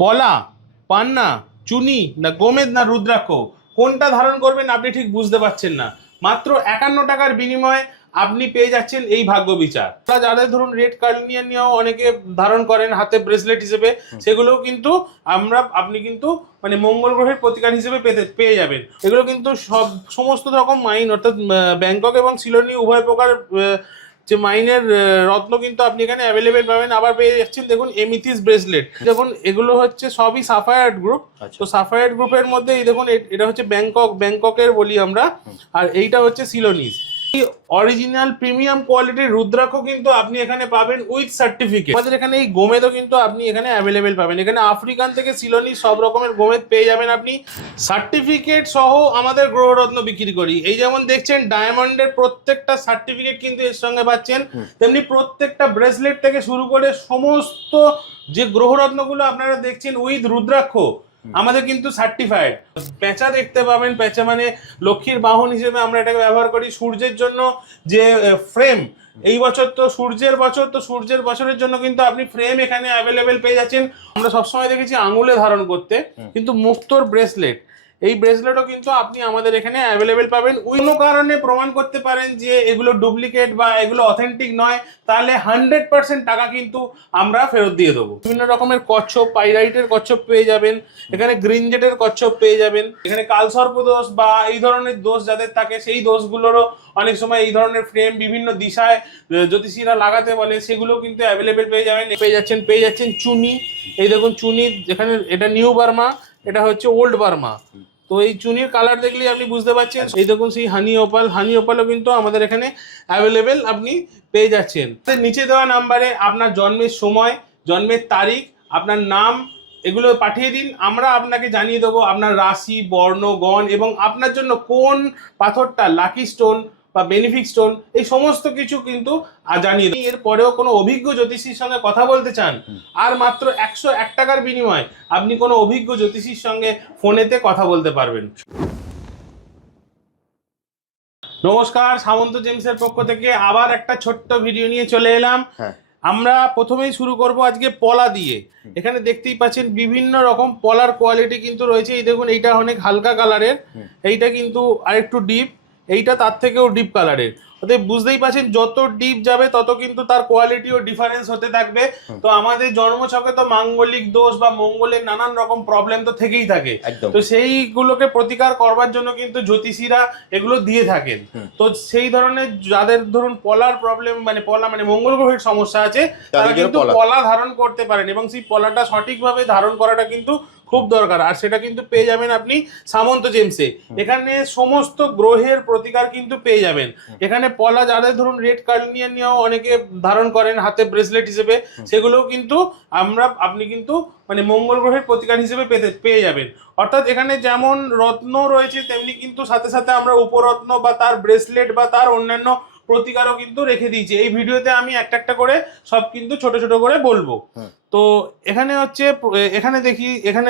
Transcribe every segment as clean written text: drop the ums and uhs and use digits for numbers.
পলা, পান্না, চুনি না গোমেদ না রুদ্রাক্ষ, কোনটা ধারণ করবেন আপনি ঠিক বুঝতে পারছেন না। মাত্র 51 টাকার বিনিময়ে আপনি পেয়ে যাচ্ছেন এই ভাগ্য বিচার। যাদের ধরুন রেড কার্লিনিয়ান নিয়েও অনেকে ধারণ করেন হাতে ব্রেসলেট হিসেবে, সেগুলোও কিন্তু আপনি কিন্তু মানে মঙ্গল গ্রহের প্রতিকার হিসেবে পেয়ে যাবেন। এগুলো কিন্তু সমস্ত রকম মাইন অর্থাৎ ব্যাংকক এবং সিলোনি উভয় প্রকার যে মাইনের রত্ন কিন্তু আপনি এখানে অ্যাভেলেবেল পাবেন। আবার পেয়ে যাচ্ছেন দেখুন এমিথিস ব্রেসলেট, দেখুন এগুলো হচ্ছে সবই সাফায়ার্ড গ্রুপ। তো সাফায়ার্ড গ্রুপের মধ্যে এই দেখুন এটা হচ্ছে ব্যাংককের বলি আমরা, আর এইটা হচ্ছে সিলোনিস। অরিজিনাল প্রিমিয়াম কোয়ালিটির রুদ্রাক্ষ কিন্তু আপনি এখানে পাবেন উইথ সার্টিফিকেট। আমাদের এখানে এই গোমেদও কিন্তু আপনি এখানে অ্যাভেলেবেল পাবেন। এখানে আফ্রিকান থেকে সিলোনি সব রকমের গোমেদ পেয়ে যাবেন আপনি সার্টিফিকেট সহ। আমাদের গ্রহরত্ন বিক্রি করি, এই যেমন দেখছেন ডায়মন্ডের প্রত্যেকটা সার্টিফিকেট কিন্তু এর সঙ্গে পাচ্ছেন, তেমনি প্রত্যেকটা ব্রেসলেট থেকে শুরু করে সমস্ত যে গ্রহরত্নগুলো আপনারা দেখছেন উইথ রুদ্রাক্ষ আমাদের কিন্তু সার্টিফাইড। পেঁচা দেখতে পাবেন, পেঁচা মানে লক্ষ্মীর বাহন হিসেবে আমরা এটাকে ব্যবহার করি। সূর্যের জন্য যে ফ্রেম, এই বছর তো সূর্যের বছর, তো সূর্যের বছরের জন্য কিন্তু আপনি ফ্রেম এখানে অ্যাভেলেবেল পেয়ে যাচ্ছেন। আমরা সবসময় দেখেছি আঙুলে ধারণ করতে, কিন্তু মুক্তোর ব্রেসলেট, এই ব্রেসলেটও কিন্তু আপনি আমাদের এখানে অ্যাভেলেবেল পাবেন। কোনো কারণে প্রমাণ করতে পারেন যে এগুলো ডুপ্লিকেট বা এগুলো অথেন্টিক নয়, তাহলে 100% টাকা কিন্তু আমরা ফেরত দিয়ে দেবো। বিভিন্ন রকমের কচ্ছপ, পাইরাইটের কচ্ছপ পেয়ে যাবেন এখানে, গ্রিন জেটের কচ্ছপ পেয়ে যাবেন এখানে। কালসর্প দোষ বা এই ধরনের দোষ যাদের থাকে, সেই দোষগুলোরও অনেক সময় এই ধরনের ফ্রেম বিভিন্ন দিশায় জ্যোতিষীরা লাগাতে বলে, সেগুলো কিন্তু অ্যাভেলেবেল পেয়ে যাচ্ছেন চুনি। এই দেখুন চুনি, যেখানে এটা নিউ বার্মা, এটা হচ্ছে ওল্ড বার্মা। তো এই চুনির কালার দেখলেই আপনি বুঝতে পারছেন। এই দেখুন সেই হানি ওপালও কিন্তু আমাদের এখানে অ্যাভেলেবেল আপনি পেয়ে যাচ্ছেন। নিচে দেওয়া নাম্বারে আপনার জন্মের সময়, জন্মের তারিখ, আপনার নাম এগুলো পাঠিয়ে দিন, আমরা আপনাকে জানিয়ে দেবো আপনার রাশি, বর্ণ, গণ এবং আপনার জন্য কোন পাথরটা লাকি স্টোন বা বেনিফিক স্টোন, এই সমস্ত কিছু কিন্তু জানিয়ে দিন। এরপরেও কোনো অভিজ্ঞ জ্যোতিষীর সঙ্গে কথা বলতে চান, আর মাত্র 101 টাকার বিনিময়ে আপনি কোনো অভিজ্ঞ জ্যোতিষীর সঙ্গে ফোনেতে কথা বলতে পারবেন। নমস্কার, সামন্ত জেমসের পক্ষ থেকে আবার একটা ছোট্ট ভিডিও নিয়ে চলে এলাম। আমরা প্রথমেই শুরু করব আজকে পলা দিয়ে। এখানে দেখতেই পাচ্ছেন বিভিন্ন রকম পলার কোয়ালিটি কিন্তু রয়েছে। এই দেখুন এইটা অনেক হালকা কালারের, এইটা কিন্তু আরেকটু ডিপ, এইটা তার থেকেও ডিপ কালারের। অতএব বুঝতেই পারছেন যত ডিপ যাবে তত কিন্তু তার কোয়ালিটিও ডিফারেন্স হতে থাকবে। তো আমাদের জন্মছকে তো মাঙ্গলিক দোষ বা মঙ্গলের নানান রকম প্রবলেম তো থেকেই থাকে, তো সেইগুলোকে প্রতিকার করবার জন্য কিন্তু জ্যোতিষীরা এগুলো দিয়ে থাকেন। তো সেই ধরনের যাদের ধরুন পলার প্রবলেম মানে পলা মানে মঙ্গল গ্রহের সমস্যা আছে, তারা কিন্তু পলা ধারণ করতে পারেন, এবং সেই পলাটা সঠিকভাবে ধারণ করাটা কিন্তু খুব দরকার। আর সেটা কিন্তু পেয়ে যাবেন আপনি সামন্ত জেমসে। এখানে সমস্ত গ্রহের প্রতিকার কিন্তু পেয়ে যাবেন এখানে। পলা যাদের ধরুন রেড কার্লিনিয়ান নিয়েও অনেকে ধারণ করেন হাতে ব্রেসলেট হিসেবে, সেগুলোও কিন্তু আপনি কিন্তু মানে মঙ্গল গ্রহের প্রতিকার হিসেবে পেয়ে যাবেন। অর্থাৎ এখানে যেমন রত্ন রয়েছে, তেমনি কিন্তু সাথে সাথে আমরা উপরত্ন বা তার ব্রেসলেট বা তার অন্যান্য প্রতিকারও কিন্তু রেখে দিয়েছি। এই ভিডিওতে আমি একটা একটা করে সব কিন্তু ছোট ছোট করে বলবো। তো এখানে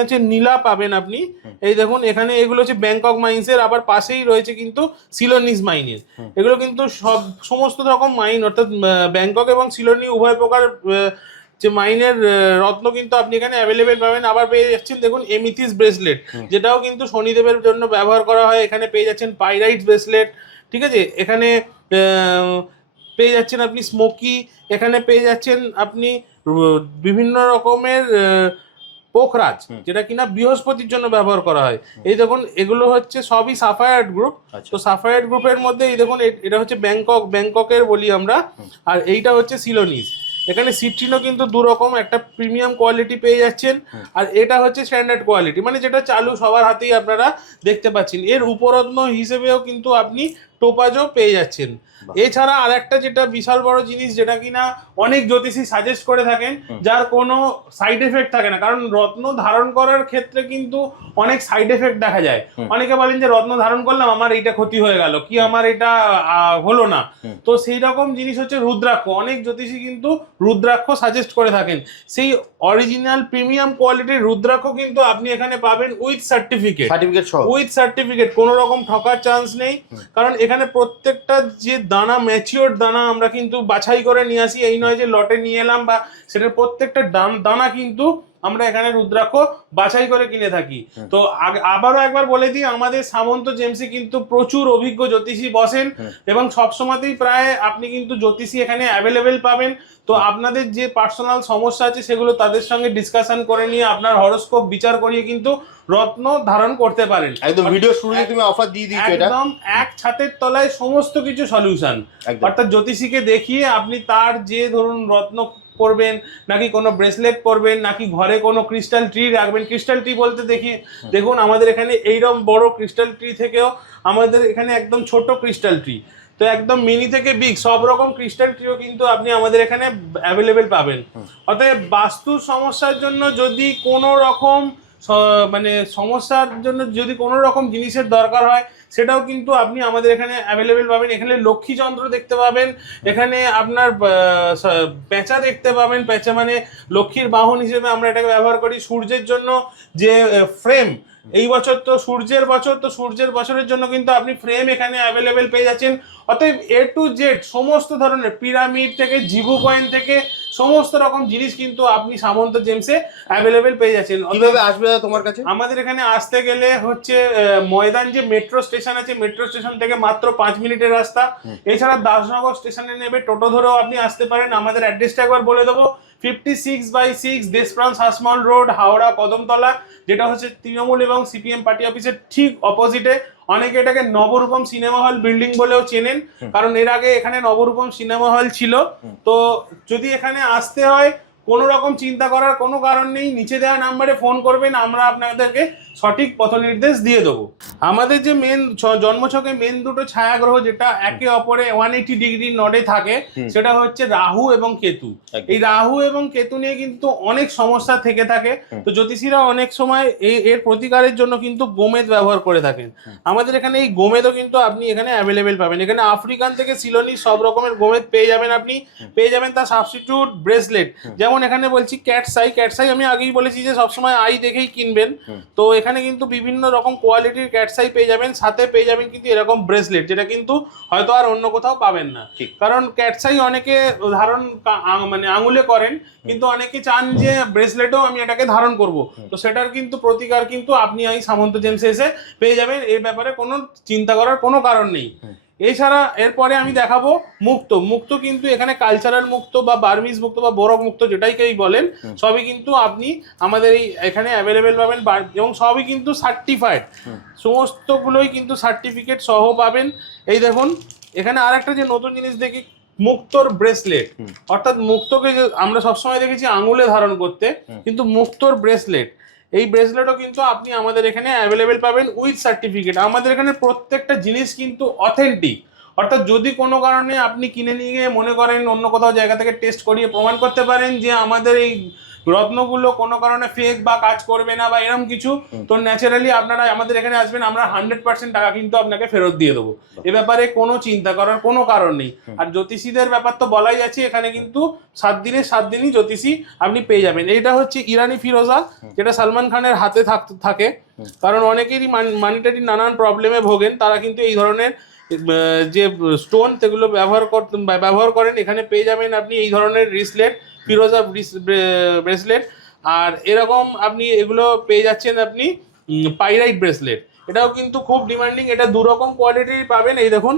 হচ্ছে নীলা পাবেন আপনি। এই দেখুন এখানে এগুলো হচ্ছে ব্যাংকক মাইন্সের, আবার পাশেই রয়েছে কিন্তু সিলোনিস মাইনের। এগুলো কিন্তু সমস্ত রকম মাইন অর্থাৎ ব্যাংকক এবং সিলোনি উভয় প্রকার যে মাইনের রত্ন কিন্তু আপনি এখানে অ্যাভেলেবেল পাবেন। আবার পেয়ে যাচ্ছেন দেখুন এমিথিস ব্রেসলেট, যেটাও কিন্তু শনিদেবের জন্য ব্যবহার করা হয়। এখানে পেয়ে যাচ্ছেন পাইরাইট ব্রেসলেট, ঠিক আছে। এখানে পেয়ে যাচ্ছেন আপনি স্মোকি, এখানে পেয়ে যাচ্ছেন আপনি বিভিন্ন রকমের পোখরাজ, যেটা কিনা বৃহস্পতির জন্য ব্যবহার করা হয়। এই দেখুন এগুলো হচ্ছে সবই সাফায়ার্ড গ্রুপ। তো সাফায়ার্ড গ্রুপের মধ্যে এই দেখুন এটা হচ্ছে ব্যাংককের বলি আমরা, আর এইটা হচ্ছে সিলোনিস। এখানে সিট্রিনও কিন্তু দু রকম, একটা প্রিমিয়াম কোয়ালিটি পেয়ে যাচ্ছেন, আর এটা হচ্ছে স্ট্যান্ডার্ড কোয়ালিটি, মানে যেটা চালু সবার হাতেই আপনারা দেখতে পাচ্ছেন। এর উপরত্ন হিসেবেও কিন্তু আপনি টোপাজও পেয়ে যাচ্ছেন। এছাড়া আর একটা যেটা বিশাল বড় জিনিস, যেটা কিনা অনেক জ্যোতিষী সাজেস্ট করে থাকেন, যার কোনো সাইড এফেক্ট থাকে না। কারণ রত্ন ধারণ করার ক্ষেত্রে কিন্তু অনেক সাইড এফেক্ট দেখা যায়। অনেকে বলেন যে রত্ন ধারণ করলাম, আমার এইটা ক্ষতি হয়ে গেল, কি আমার এটা হলো না। তো সেই রকম জিনিস হচ্ছে রুদ্রাক্ষ। অনেক জ্যোতিষী কিন্তু রুদ্রাক্ষ সাজেস্ট করে থাকেন। সেই অরিজিনাল প্রিমিয়াম কোয়ালিটির রুদ্রাক্ষ কিন্তু আপনি এখানে পাবেন উইথ সার্টিফিকেট। কোনো রকম ঠকার চান্স নেই, কারণ এখানে প্রত্যেকটা যে দানা ম্যাচিওর দানা আমরা কিন্তু বাছাই করে নিয়ে আসি। এই নয় যে লটে নিয়ে এলাম, বা সেটার প্রত্যেকটা দানা কিন্তু আমরা এখানে রুদ্রাক্ষ বাছাই করে কিনে থাকি। তো আবারও একবার বলে দিই, আমাদের সামন্ত জেমসে কিন্তু প্রচুর অভিজ্ঞ জ্যোতিষী বসেন এবং সবসময়তেই প্রায় আপনি কিন্তু জ্যোতিষী এখানে অ্যাভেলেবেল পাবেন। তো আপনাদের যে পার্সোনাল সমস্যা আছে সেগুলো তাদের সঙ্গে ডিসকাশন করে নিয়ে আপনার হরোস্কোপ বিচার করিয়ে কিন্তু রত্ন ধারণ করতে পারেন। একদম ভিডিও শুরুতে তুমি অফার দিয়ে দিচ্ছ, এটা একদম এক ছাদের তলায় সমস্ত কিছু সলিউশন। অর্থাৎ জ্যোতিষীকে দেখিয়ে আপনি তার যে ধরুন রত্ন করবেন, নাকি কোনো ব্রেসলেট করবেন, নাকি ঘরে কোনো ক্রিস্টাল ট্রি রাখবেন। ক্রিস্টাল ট্রি বলতে দেখুন আমাদের এখানে এইরকম বড় ক্রিস্টাল ট্রি থেকেও আমাদের এখানে একদম ছোট ক্রিস্টাল ট্রি, তো একদম মিনি থেকে বিগ সব রকম ক্রিস্টাল ট্রিও কিন্তু আপনি আমাদের এখানে অ্যাভেলেবেল পাবেন। অতএব বাস্তুর সমস্যার জন্য যদি কোনো রকম মানে সমস্যার জন্য যদি কোনো রকম জিনিসের দরকার হয়, সেটাও কিন্তু আপনি আমাদের এখানে অ্যাভেলেবেল পাবেন। এখানে লক্ষ্মী যন্ত্র দেখতে পাবেন, এখানে আপনার পেঁচা দেখতে পাবেন। পেঁচা মানে লক্ষ্মীর বাহন হিসেবে আমরা এটাকে ব্যবহার করি। সূর্যের জন্য যে ফ্রেম, এই বছর তো সূর্যের বছর, তো সূর্যের বছরের জন্য কিন্তু আপনি ফ্রেম এখানে অ্যাভেলেবেল পেয়ে যাচ্ছেন। অতএব A to Z সমস্ত ধরনের পিরামিড থেকে জিবু কয়েন থেকে সমস্ত রকম জিনিস কিন্তু আপনি সামন্ত জেমসে অ্যাভেলেবেল পেয়ে যাচ্ছেন। কিভাবে আসবে তোমার কাছে? আমাদের এখানে আসতে গেলে হচ্ছে ময়দান যে মেট্রো স্টেশন আছে, মেট্রো স্টেশন থেকে মাত্র 5 মিনিটের রাস্তা। এছাড়া দাসনগর স্টেশনে নেবে টোটো ধরেও আপনি আসতে পারেন। আমাদের অ্যাড্রেসটা একবার বলে দেবো, 56/6 দেশপ্রাণ শাসমল রোড, হাওড়া কদমতলা, যেটা হচ্ছে তৃণমূল এবং সিপিএম পার্টি অফিসের ঠিক অপোজিটে। অনেকে এটাকে নবরূপম সিনেমা হল বিল্ডিং বলেও চেনেন, কারণ এর আগে এখানে নবরূপম সিনেমা হল ছিল। তো যদি এখানে আসতে হয়, কোনো রকম চিন্তা করার কোনো কারণ নেই, নিচে দেওয়া নাম্বারে ফোন করবেন, আমরা আপনাদেরকে সঠিক পথ নির্দেশ দিয়ে দেবো। আমাদের যে মেন জন্মছকে মেন দুটো ছায়াগ্রহ যেটা একে অপরে 180 ডিগ্রি নডে থাকে, সেটা হচ্ছে রাহু এবং কেতু। এই রাহু এবং কেতু নিয়ে কিন্তু অনেক সমস্যা থেকে থাকে। তো জ্যোতিষীরা অনেক সময় এর প্রতিকারের জন্য কিন্তু গোমেদ ব্যবহার করে থাকেন। আমাদের এখানে এই গোমেদও কিন্তু আপনি এখানে অ্যাভেলেবেল পাবেন। এখানে আফ্রিকান থেকে সিলোনি সব রকমের গোমেদ পেয়ে যাবেন। আপনি পেয়ে যাবেন তার সাবস্টিটিউট ব্রেসলেট, যেমন এখানে বলছি ক্যাটসাই আমি আগেই বলেছি যে সবসময় আই দেখেই কিনবেন। তো এখানে কিন্তু বিভিন্ন রকম কোয়ালিটির ক্যাটসাই পেয়ে যাবেন, সাথে পেয়ে যাবেন কিন্তু এরকম ব্রেসলেট, যেটা কিন্তু হয়তো আর অন্য কোথাও পাবেন না। কারণ ক্যাটসাই অনেকে ধারণ মানে আঙুলে করেন, কিন্তু অনেকে চান যে ব্রেসলেটও আমি এটাকে ধারণ করব। তো সেটার কিন্তু প্রতিকার কিন্তু আপনি এই সামন্ত জেমসে এসে পেয়ে যাবেন। এই ব্যাপারে কোনো চিন্তা করার কোনো কারণ নেই। এছাড়া এরপরে আমি দেখাবো মুক্ত কিন্তু এখানে কালচারাল মুক্ত বা বার্মিজ মুক্ত বা বরক মুক্ত যেটাই কেউ বলেন, সবই কিন্তু আপনি আমাদের এই এখানে অ্যাভেলেবেল পাবেন এবং সবই কিন্তু সার্টিফাইড, সমস্তগুলোই কিন্তু সার্টিফিকেট সহ পাবেন। এই দেখুন এখানে আর একটা যে নতুন জিনিস দেখি, মুক্তর ব্রেসলেট। অর্থাৎ মুক্তকে আমরা সবসময় দেখেছি আঙুলে ধারণ করতে, কিন্তু মুক্তর ব্রেসলেট, এই ব্রেসলেটও কিন্তু আপনি আমাদের এখানে অ্যাভেলেবেল পাবেন উইথ সার্টিফিকেট। আমাদের এখানে প্রত্যেকটা জিনিস কিন্তু অথেন্টিক। অর্থাৎ যদি কোনো কারণে আপনি কিনে নিয়ে গিয়ে মনে করেন অন্য কোথাও জায়গা থেকে টেস্ট করিয়ে প্রমাণ করতে পারেন যে আমাদের এই রত্নগুলো কোনো কারণে ফেক বা কাজ করবে না বা এরকম কিছু, তো ন্যাচারালি আপনারা আমাদের এখানে আসবেন, আমরা 100% টাকা কিন্তু আপনাকে ফেরত দিয়ে দেবো। এ ব্যাপারে কোনো চিন্তা করার কোনো কারণ নেই। আর জ্যোতিষীদের ব্যাপার তো বলাই যাচ্ছে, এখানে কিন্তু 7 দিনে 7 দিনই জ্যোতিষী আপনি পেয়ে যাবেন। এইটা হচ্ছে ইরানি ফিরোজা, যেটা সালমান খানের হাতে থাকে। কারণ অনেকেরই মানিটারি নানান প্রবলেমে ভোগেন, তারা কিন্তু এই ধরনের যে স্টোন সেগুলো ব্যবহার করেন। এখানে পেয়ে যাবেন আপনি এই ধরনের রিসলেট, ফিরোজা ব্রেসলেট। আর এরকম আপনি এগুলো পেয়ে যাচ্ছেন আপনি পাইরাইট ব্রেসলেট, এটাও কিন্তু খুব ডিমান্ডিং। এটা 2 রকম কোয়ালিটির পাবেন। এই দেখুন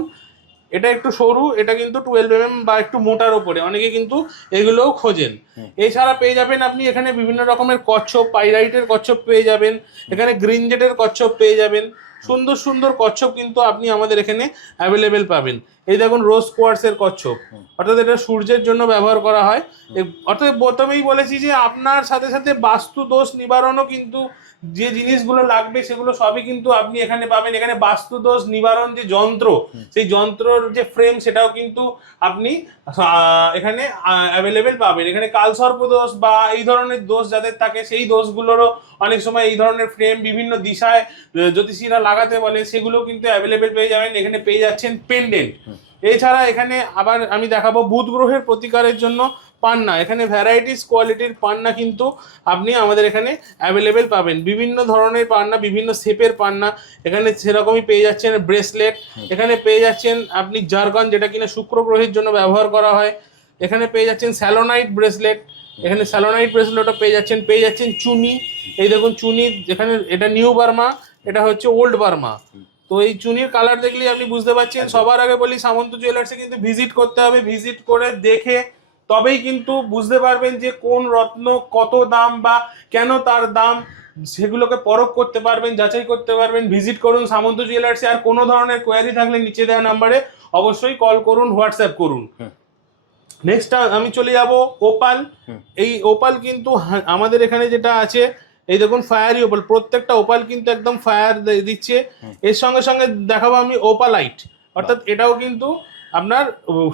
এটা একটু সরু, এটা কিন্তু 12 mm বা একটু মোটার ওপরে, অনেকে কিন্তু এগুলোও খোঁজেন। এছাড়া পেয়ে যাবেন আপনি এখানে বিভিন্ন রকমের কচ্ছপ, পাইরাইটের কচ্ছপ পেয়ে যাবেন, এখানে গ্রিন জেটের কচ্ছপ পেয়ে যাবেন। সুন্দর সুন্দর কচ্ছপ কিন্তু আপনি আমাদের এখানে অ্যাভেলেবেল পাবেন। এই দেখুন রোজ কোয়ার্টসের কচ্ছপ, অর্থাৎ এটা সূর্যের জন্য ব্যবহার করা হয়। অর্থাৎ প্রথমেই বলেছি যে আপনার সাথে সাথে বাস্তু দোষ নিবারণও কিন্তু যে জিনিসগুলো লাগবে সেগুলো সবই কিন্তু আপনি এখানে পাবেন। এখানে বাস্তু দোষ নিবারণ যে যন্ত্র, সেই যন্ত্রর যে ফ্রেম, সেটাও কিন্তু আপনি এখানে অ্যাভেলেবেল পাবেন। এখানে কালসর্প দোষ বা এই ধরনের দোষ যাদের থাকে, সেই দোষগুলোরও অনেক সময় এই ধরনের ফ্রেম বিভিন্ন দিশায় জ্যোতিষীরা লাগাতে বলে, সেগুলো কিন্তু অ্যাভেলেবেল পেয়ে যাবেন। এখানে পেয়ে যাচ্ছেন পেন্ডেন্ট। এছাড়া এখানে আবার আমি দেখাবো বুধ গ্রহের প্রতিকারের জন্য পান্না। এখানে ভ্যারাইটিস কোয়ালিটির পান্না কিন্তু আপনি আমাদের এখানে অ্যাভেলেবেল পাবেন। বিভিন্ন ধরনের পান্না, বিভিন্ন শেপের পান্না এখানে সেরকমই পেয়ে যাচ্ছেন। ব্রেসলেট এখানে পেয়ে যাচ্ছেন আপনি জারগন, যেটা কিনা শুক্র গ্রহের জন্য ব্যবহার করা হয়। এখানে পেয়ে যাচ্ছেন স্যালোনাইট ব্রেসলেট, এখানে স্যালোনাইট ব্রেসলেট ওটা পেয়ে যাচ্ছেন চুনি। এই দেখুন চুনি, যেখানে এটা নিউ বার্মা, এটা হচ্ছে ওল্ড বার্মা। তো এই চুনির কালার দেখলেই আপনি বুঝতে পারছেন। সবার আগে বলি সামন্ত জুয়েলার্সে কিন্তু ভিজিট করতে হবে, ভিজিট করে দেখে তবেই কিন্তু বুঝতে পারবেন যে কোন রত্ন কত দাম বা কেন তার দাম, সেগুলোকে পরখ করতে পারবেন, যাচাই করতে পারবেন। ভিজিট করুন সামন্ত জুয়েলার্সে। আর কোনো ধরনের কোয়ারি থাকলে নিচে দেওয়া নাম্বারে অবশ্যই কল করুন, হোয়াটসঅ্যাপ করুন। নেক্সট আমি চলে যাব ওপাল। এই ওপাল কিন্তু আমাদের এখানে যেটা আছে, এই দেখুন ফায়ারি ওপাল, প্রত্যেকটা ওপাল কিন্তু একদম ফায়ার দিচ্ছে। এর সঙ্গে সঙ্গে দেখাবো আমি ওপালাইট, অর্থাৎ এটাও কিন্তু আপনার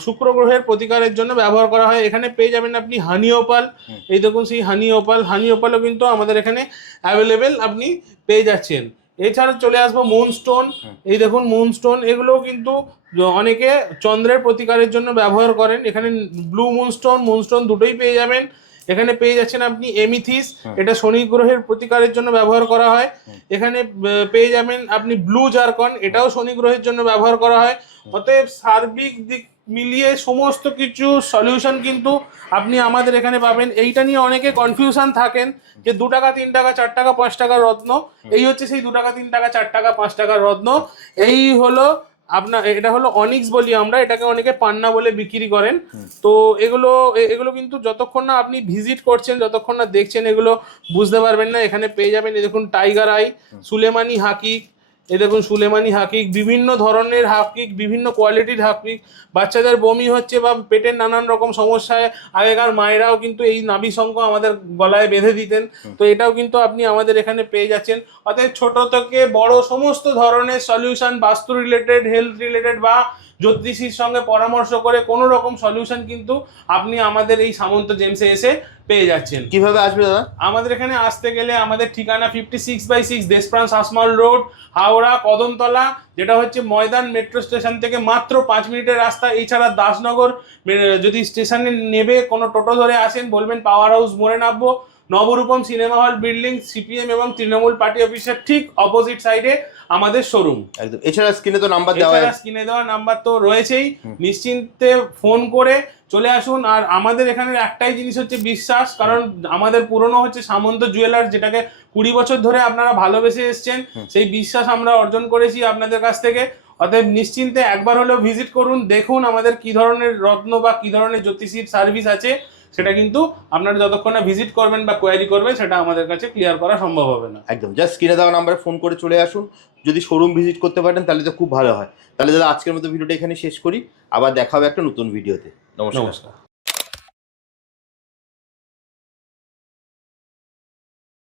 শুক্র গ্রহের প্রতিকারের জন্য ব্যবহার করা হয়। এখানে পেয়ে যাবেন আপনি হানি ওপাল। এই দেখুন সেই হানি ওপালও কিন্তু আমাদের এখানে অ্যাভেলেবেল আপনি পেয়ে যাচ্ছেন। এছাড়া চলে আসবো মুনস্টোন। এই দেখুন মুনস্টোন, এগুলোও কিন্তু অনেকে চন্দ্রের প্রতিকারের জন্য ব্যবহার করেন। এখানে ব্লু মুনস্টোন দুটোই পেয়ে যাবেন। এখানে পেয়ে যাচ্ছেন আপনি এমিথিস, এটা শনি গ্রহের প্রতিকারের জন্য ব্যবহার করা হয়। এখানে পেয়ে যাবেন আপনি ব্লু জারকন, এটাও শনি গ্রহের জন্য ব্যবহার করা হয়। অতএব সার্বিক দিক মিলিয়ে সমস্ত কিছু সলিউশন কিন্তু আপনি আমাদের এখানে পাবেন। এইটা নিয়ে অনেকে কনফিউশন থাকেন যে 2 টাকা 3 টাকা 4 টাকা 5 টাকার রত্ন, এই হচ্ছে সেই 2 টাকা 3 টাকা 4 টাকা 5 টাকার রত্ন। এই হলো আপনার, এটা হলো অনিক্স বলি আমরা, এটাকে অনেকে পান্না বলে বিক্রি করেন। তো এগুলো কিন্তু যতক্ষণ না আপনি ভিজিট করছেন, যতক্ষণ না দেখছেন, এগুলো বুঝতে পারবেন না। এখানে পেয়ে যাবেন এই দেখুন টাইগার আই, সুলেমানি হাকিক, এই দেখুন সুলেমানি হাকিক, বিভিন্ন ধরনের হাকিক, বিভিন্ন কোয়ালিটির হাকিক। বাচ্চাদের বমি হচ্ছে বা পেটের নানান রকম সমস্যায় আগেকার মায়েরাও কিন্তু এই নাভি শঙ্খ আমাদের গলায় বেঁধে দিতেন। তো এটাও কিন্তু আপনি আমাদের এখানে পেয়ে যাচ্ছেন। অর্থাৎ ছোট থেকে বড় সমস্ত ধরনের সলিউশন, বাস্তু রিলেটেড, হেলথ রিলেটেড বা জ্যোতিষীর সঙ্গে পরামর্শ করে কোনো রকম সলিউশন কিন্তু আপনি আমাদের এই সামন্ত জেমসে এসে পেয়ে যাচ্ছেন। কিভাবে আসবে দাদা? আমাদের এখানে আসতে গেলে আমাদের ঠিকানা 56/6 দেশপ্রাণ শাসমল রোড, হাওড়া কদমতলা, যেটা হচ্ছে ময়দান মেট্রো স্টেশন থেকে মাত্র 5 মিনিটের রাস্তা। এছাড়া দাসনগর যদি স্টেশনে নেবে কোনো টোটো ধরে আসেন, বলবেন পাওয়ার হাউস মোড়ে নামবো, নবরূপম সিনেমা হল বিল্ডিং, সিপিএম এবং তৃণমূল পার্টি অফিসের ঠিক অপোজিট সাইডে আমাদের শোরুম। একদম। এছাড়া স্ক্রিনে তো নাম্বার দেওয়া আছে, স্ক্রিনে দেওয়া নাম্বার তো রয়েছেই, নিশ্চিন্তে ফোন করে চলে আসুন। আর আমাদের এখানে একটাই জিনিস হচ্ছে বিশ্বাস, কারণ আমাদের পুরনো হচ্ছে সামন্ত জুয়েলার্স, যেটাকে 20 বছর ধরে আপনারা ভালোবেসে এসছেন। সেই বিশ্বাস আমরা অর্জন করেছি আপনাদের কাছ থেকে। অতএব নিশ্চিন্তে একবার হলেও ভিজিট করুন, দেখুন আমাদের কি ধরনের রত্ন বা কি ধরনের জ্যোতিষীর সার্ভিস আছে। সেটা কিন্তু আপনারা যতক্ষণ না ভিজিট করবেন বা কোয়ারি করবেন, সেটা আমাদের কাছে ক্লিয়ার করা সম্ভব হবে না। একদম। জাস্ট স্ক্রিনে দেওয়া নাম্বারে ফোন করে চলে আসুন। যদি শোরুম ভিজিট করতে পারেন তাহলে তো খুব ভালো হয়। তাহলে দাদা আজকের মতো ভিডিওটা এখানে শেষ করি, আবার দেখা হবে একটা নতুন ভিডিওতে। নমস্কার।